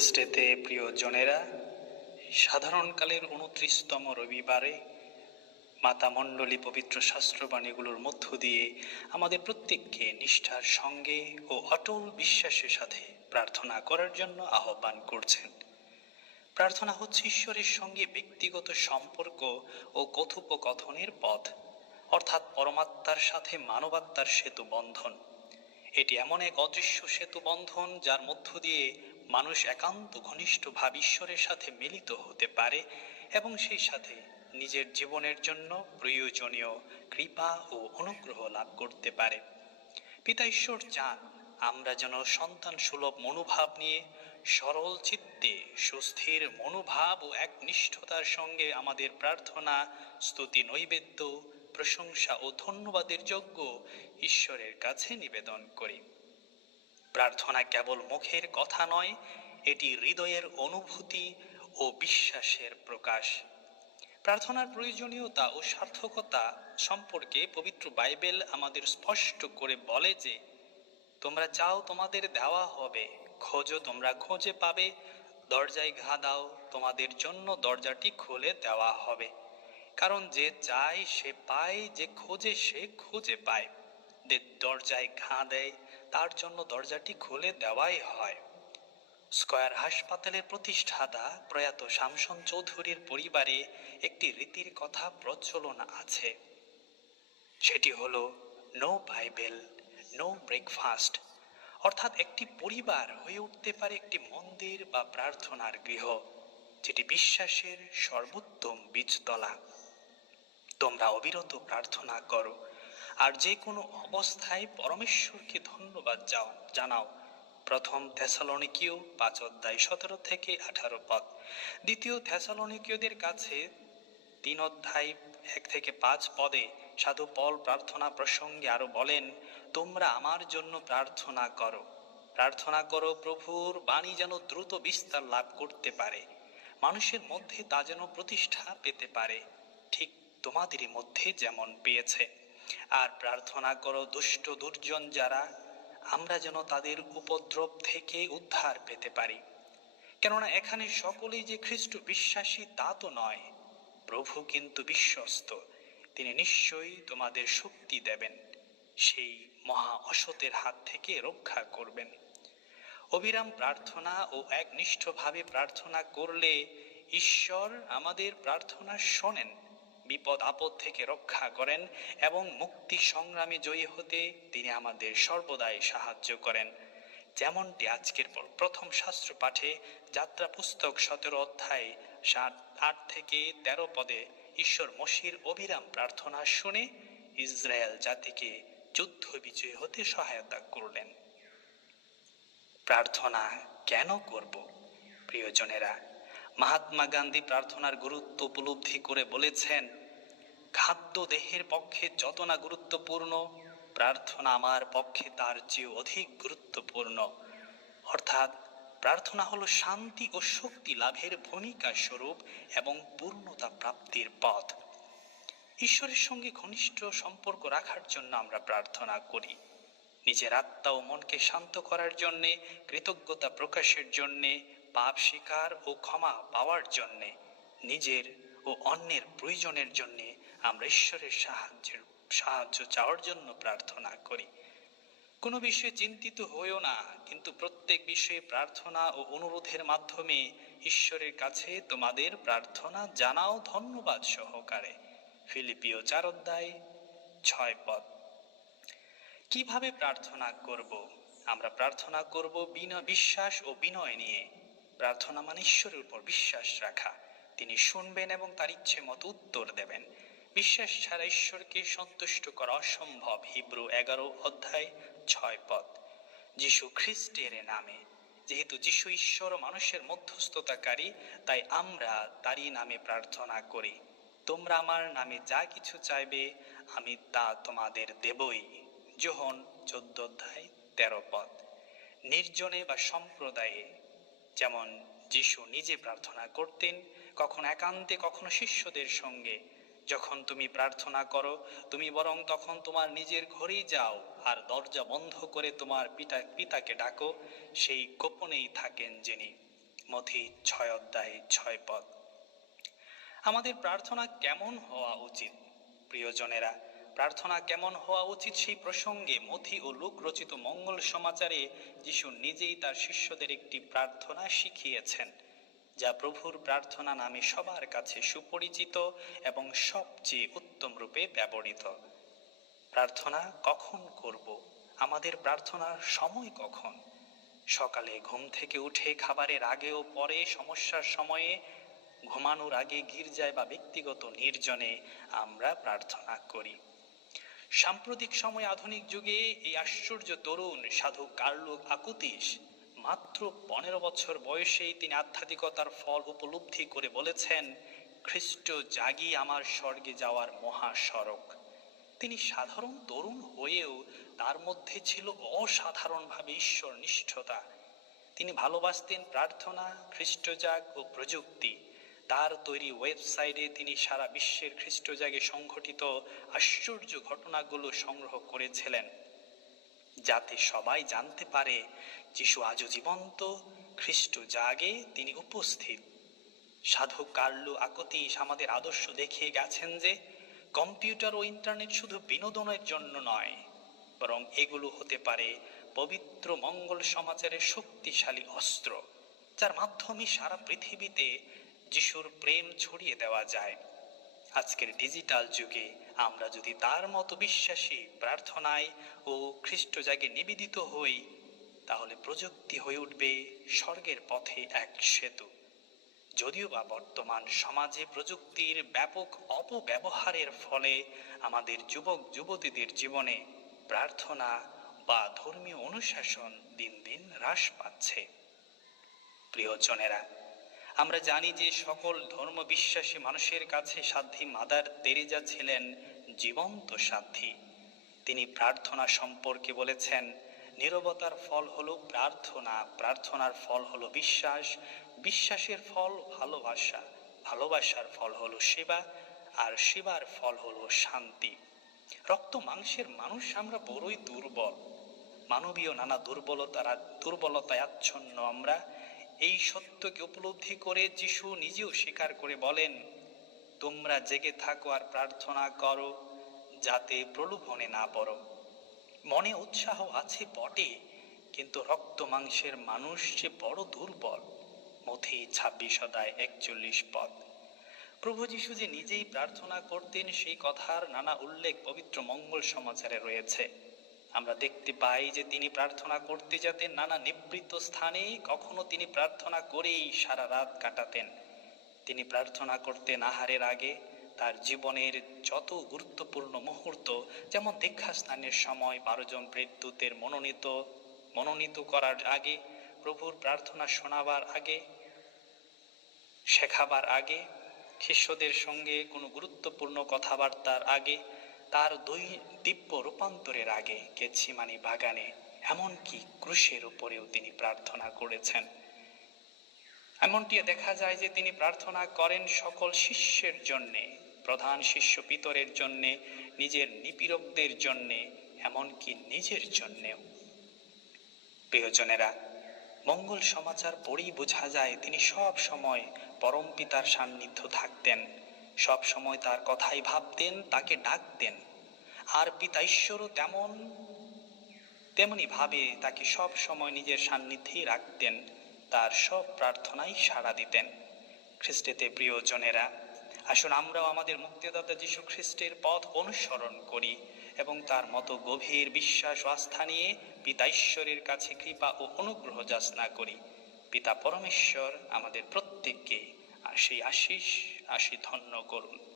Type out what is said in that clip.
খ্রিস্টেতে প্রিয় জনেরা, সাধারণকালের উনত্রিশতম রবিবারে মাতা মণ্ডলী পবিত্র শাস্ত্রবাণীগুলোর মধ্য দিয়ে আমাদের প্রত্যেককে নিষ্ঠার সঙ্গে ও অটল বিশ্বাসের সাথে প্রার্থনা করার জন্য আহ্বান করছেন। প্রার্থনা হচ্ছে ঈশ্বরের সঙ্গে ব্যক্তিগত সম্পর্ক ও কথোপকথনের পথ, অর্থাৎ পরমাত্মার সাথে মানবাত্মার সেতু বন্ধন এটি এমন এক অদৃশ্য সেতু বন্ধন যার মধ্য দিয়ে মানুষ একান্ত ঘনিষ্ঠভাব ঈশ্বরের সাথে মিলিত হতে পারে এবং সেই সাথে নিজের জীবনের জন্য প্রয়োজনীয় কৃপা ও অনুগ্রহ লাভ করতে পারে। পিতা ঈশ্বর চান আমরা যেন সন্তান সুলভ মনোভাব নিয়ে সরল চিত্তে সুস্থির মনোভাব ও একনিষ্ঠতার সঙ্গে আমাদের প্রার্থনা, স্তুতি, নৈবেদ্য, প্রশংসা ও ধন্যবাদের যোগ্য ঈশ্বরের কাছে নিবেদন করি। প্রার্থনা কেবল মুখের কথা নয়, এটি হৃদয়ের অনুভূতি ও বিশ্বাসের প্রকাশ। প্রার্থনার প্রয়োজনীয়তা ও সার্থকতা সম্পর্কে পবিত্র বাইবেল আমাদের স্পষ্ট করে বলে যে, তোমরা চাও তোমাদের দেওয়া হবে, খোঁজো তোমরা খোঁজে পাবে, দরজায় ঘা দাও, তোমাদের জন্য দরজাটি খুলে দেওয়া হবে। কারণ যে চায় সে পায়, যে খোঁজে সে খুঁজে পায়। যে দরজায় ঘা দেয় তার জন্য দরজাটি খুলে দেওয়াই হয়। স্কয়ার হাসপাতালের প্রতিষ্ঠাতা প্রয়াত শামসন চৌধুরীর পরিবারে একটি রীতির কথা প্রচলন আছে। সেটি হলো, নো বাইবেল, নো ব্রেকফাস্ট অর্থাৎ একটি পরিবার হয়ে উঠতে পারে একটি মন্দির বা প্রার্থনার গৃহ, যেটি বিশ্বাসের সর্বোত্তম বীজতলা। তোমরা অবিরত প্রার্থনা করো। আর যে কোনো অবস্থায় পরমেশ্বরকে ধন্যবাদ যাও, জানাও। প্রথম থ্যাসালনিকীয় পাঁচ অধ্যায় সতেরো থেকে আঠারো পদ। দ্বিতীয় থ্যাসালনিকীয়দের কাছে তিন অধ্যায় এক থেকে পাঁচ পদে সাধু পল প্রার্থনা প্রসঙ্গে আরও বলেন, তোমরা আমার জন্য প্রার্থনা করো। প্রার্থনা করো প্রভুর বাণী যেন দ্রুত বিস্তার লাভ করতে পারে। মানুষের মধ্যে তা যেন প্রতিষ্ঠা পেতে পারে। ঠিক তোমাদেরই মধ্যে যেমন পেয়েছে। আর প্রার্থনা করো দুষ্ট, দুর্জন যারা, আমরা যেন তাদের উপদ্রব থেকে উদ্ধার পেতে পারি। কেননা এখানে সকলেই যে খ্রিস্ট বিশ্বাসী তা তো নয়, প্রভু কিন্তু বিশ্বস্ত, তিনি নিশ্চয়ই তোমাদের শক্তি দেবেন, সেই মহা অসতের হাত থেকে রক্ষা করবেন। অবিরাম প্রার্থনা ও একনিষ্ঠভাবে প্রার্থনা করলে ঈশ্বর আমাদের প্রার্থনা শোনেন। বিপদ আপদ থেকে রক্ষা করেন এবং মুক্তি সংগ্রামে জয়ী হতে তিনি আমাদের সর্বদাই সাহায্য করেন। যেমনটি আজকের পর প্রথম শাস্ত্র পাঠে যাত্রা পুস্তক সতেরো অধ্যায় সাত, আট থেকে তেরো পদে ঈশ্বর মসির অবিরাম প্রার্থনা শুনে ইসরায়েল জাতিকে যুদ্ধ বিজয় হতে সহায়তা করলেন। প্রার্থনা কেন করব? প্রিয়জনেরা, মহাত্মা গান্ধী প্রার্থনার গুরুত্ব উপলব্ধি করে বলেছেন খাদ্য দেহের পক্ষে যত না গুরুত্বপূর্ণ, প্রার্থনা আমার পক্ষে তার চেয়ে অধিক গুরুত্বপূর্ণ। অর্থাৎ, প্রার্থনা হলো শান্তি ও শক্তি লাভের ভূমিকা স্বরূপ এবং পূর্ণতা প্রাপ্তির পথ। ঈশ্বরের সঙ্গে ঘনিষ্ঠ সম্পর্ক রাখার জন্য আমরা প্রার্থনা করি। নিজের আত্মা ও মনকে শান্ত করার জন্যে, কৃতজ্ঞতা প্রকাশের জন্যে, পাপ স্বীকার ও ক্ষমা পাওয়ার জন্যে, নিজের ও অন্যের প্রয়োজনের জন্যে আমরা ঈশ্বরের সাহায্যের, সাহায্য চাওয়ার জন্য প্রার্থনা করি। কোনো বিষয়ে চিন্তিত হইও না, কিন্তু প্রত্যেক বিষয়ে প্রার্থনা ও অনুরোধের মাধ্যমে ঈশ্বরের কাছে তোমাদের প্রার্থনা জানাও ধন্যবাদ সহকারে। ফিলিপিও চার অধ্যায়, ছয় পদ। কীভাবে প্রার্থনা করব? আমরা প্রার্থনা করব বিনা বিশ্বাস ও বিনয় নিয়ে। প্রার্থনা মানে ঈশ্বরের উপর বিশ্বাস রাখা। তিনি শুনবেন এবং তার ইচ্ছে মতো উত্তর দেবেন। বিশ্বাস ছাড়া ঈশ্বরকে সন্তুষ্ট করা অসম্ভব। হিব্রু এগারো অধ্যায় ছয় পদ। যিশু খ্রিস্টের নামে। যেহেতু যিশু ঈশ্বর মানুষের মধ্যস্থতাকারী, তাই আমরা তারই নামে প্রার্থনা করি। তোমরা আমার নামে যা কিছু চাইবে, আমি তা তোমাদের দেবই। যোহন চোদ্দ অধ্যায় তেরো পদ। নির্জনে বা সম্প্রদায়ে, যেমন যিশু নিজে প্রার্থনা করতেন, কখনো একান্তে, কখনো শিষ্যদের সঙ্গে যখন তুমি প্রার্থনা করো, তুমি বরং তখন তোমার নিজের ঘরেই যাও আর দরজা বন্ধ করে তোমার পিতা, পিতাকে ডাকো। সেই গোপনেই থাকেন যিনি। মথি ছয় অধ্যায় ছয় পদ। আমাদের প্রার্থনা কেমন হওয়া উচিত? প্রিয়জনেরা, প্রার্থনা কেমন হওয়া উচিত সেই প্রসঙ্গে মথি ও লোক রচিত মঙ্গল সমাচারে যিশু নিজেই তার শিষ্যদের একটি প্রার্থনা শিখিয়েছেন। যা প্রভুর প্রার্থনা নামে সবার কাছে সুপরিচিত এবং সবচেয়ে উত্তম রূপে ব্যবহৃত। প্রার্থনা কখন করব? আমাদের প্রার্থনার সময় কখন? সকালে ঘুম থেকে উঠে খাবারের আগে ও পরে সমস্যার সময়ে, ঘুমানোর আগে গির্জায় বা ব্যক্তিগত নির্জনে আমরা প্রার্থনা করি। সাম্প্রতিক সময় আধুনিক যুগে এই আশ্চর্য তরুণ সাধু কার্লো আকুতিস মাত্র পনেরো বছর বয়সেই তিনি আধ্যাত্মিকতার ফল উপলব্ধি করে বলেছেন খ্রিস্ট জাগি আমার স্বর্গে যাওয়ার মহাসড়ক তিনি সাধারণ তরুণ হয়েও তার মধ্যে ছিল অসাধারণভাবে ঈশ্বর নিষ্ঠতা তিনি ভালোবাসতেন প্রার্থনা খ্রিস্টজাগ ও প্রযুক্তি। তার তৈরি ওয়েবসাইটে তিনি সারা বিশ্বের খ্রিস্টজাগে সংঘটিত আশ্চর্য ঘটনাগুলো সংগ্রহ করেছিলেন। যাতে সবাই জানতে পারে যিশু আজও জীবন্ত, খ্রিস্ট জাগে তিনি উপস্থিত। সাধু কার্লো আকতিস আমাদের আদর্শ দেখিয়ে গেছেন যে, কম্পিউটার ও ইন্টারনেট শুধু বিনোদনের জন্য নয়, বরং এগুলো হতে পারে পবিত্র মঙ্গল সমাচারের শক্তিশালী অস্ত্র, যার মাধ্যমে সারা পৃথিবীতে যিশুর প্রেম ছড়িয়ে দেওয়া যায়। আজকের ডিজিটাল যুগে আমরা যদি তার মতো বিশ্বাসী, প্রার্থনায় ও খ্রিস্ট জাগে নিবেদিত হই, তাহলে প্রযুক্তি হয়ে উঠবে স্বর্গের পথে এক সেতু। যদিও বা বর্তমান সমাজে প্রযুক্তির ব্যাপক অপব্যবহারের ফলে আমাদের যুবক, যুবতীদের জীবনে প্রার্থনা বা ধর্মীয় অনুশাসন দিন দিন হ্রাস পাচ্ছে। প্রিয়জনেরা আমরা জানি যে সকল ধর্ম বিশ্বাসী মানুষের কাছে সাধ্যী মাদার তেরেজা ছিলেন জীবন্ত সাধ্যী। তিনি প্রার্থনা সম্পর্কে বলেছেন, নীরবতার ফল হলো প্রার্থনা, প্রার্থনার ফল হলো বিশ্বাস, বিশ্বাসের ফল ভালোবাসা, ভালোবাসার ফল হলো সেবা, আর সেবার ফল হলো শান্তি। রক্ত মাংসের মানুষ আমরা বড়ই দুর্বল। মানবীয় নানা দুর্বলতার, দুর্বলতায় আচ্ছন্ন আমরা এই সত্যকে উপলব্ধি করে যিশু নিজেও স্বীকার করে বলেন, তোমরা জেগে থাকো আর প্রার্থনা করো, যাতে প্রলোভনে না পড়ো। মনে উৎসাহ আছে বটে, কিন্তু রক্ত মাংসের মানুষ যে বড় দুর্বল মথি ছাব্বিশ অদায় একচল্লিশ পদ। প্রভু যিশু যে নিজেই প্রার্থনা করতেন, সেই কথার নানা উল্লেখ পবিত্র মঙ্গল সমাচারে রয়েছে। আমরা দেখতে পাই যে তিনি প্রার্থনা করতে যেতেন, নানা নিবৃত্ত স্থানে কখনো তিনি প্রার্থনা করেই সারা রাত কাটাতেন। তিনি প্রার্থনা করতেন আহারের আগে, তার জীবনের যত গুরুত্বপূর্ণ মুহূর্ত, যেমন দীক্ষা স্নানের সময় বারোজন বিদ্যুতের মনোনীত মনোনীত করার আগে, প্রভুর প্রার্থনা শোনাবার আগে, শেখাবার আগে, শিষ্যদের সঙ্গে কোনো গুরুত্বপূর্ণ কথাবার্তার আগে তার দৈ দিব্য রূপান্তরের আগে গেছিমানি বাগানে, এমনকি ক্রুশের উপরেও তিনি প্রার্থনা করেছেন। এমনটি দেখা যায় যে তিনি প্রার্থনা করেন সকল শিষ্যের জন্যে, প্রধান শিষ্য পিতরের জন্যে, নিজের নিপীড়কদের জন্যে, এমনকি নিজের জন্যেও। প্রিয়জনেরা, মঙ্গল সমাচার পড়েই বোঝা যায় তিনি সব সময় পরম পিতার সান্নিধ্য থাকতেন। সব সময় তার কথাই ভাবতেন, তাকে ডাকতেন। আর পিতা ঈশ্বরও তেমন, তেমনি ভাবে তাকে সব সময় নিজের সান্নিধ্যেই রাখতেন, তার সব প্রার্থনাই সাড়া দিতেন। খ্রিস্টেতে প্রিয়জনেরা, আসুন আমরাও আমাদের মুক্তিদাতা যীশু খ্রিস্টের পথ অনুসরণ করি এবং তার মতো গভীর বিশ্বাস ও আস্থা নিয়ে পিতা ঈশ্বরের কাছে কৃপা ও অনুগ্রহ যাচনা করি। পিতা পরমেশ্বর আমাদের প্রত্যেককে সেই আশিস আশি ধন্য করুন।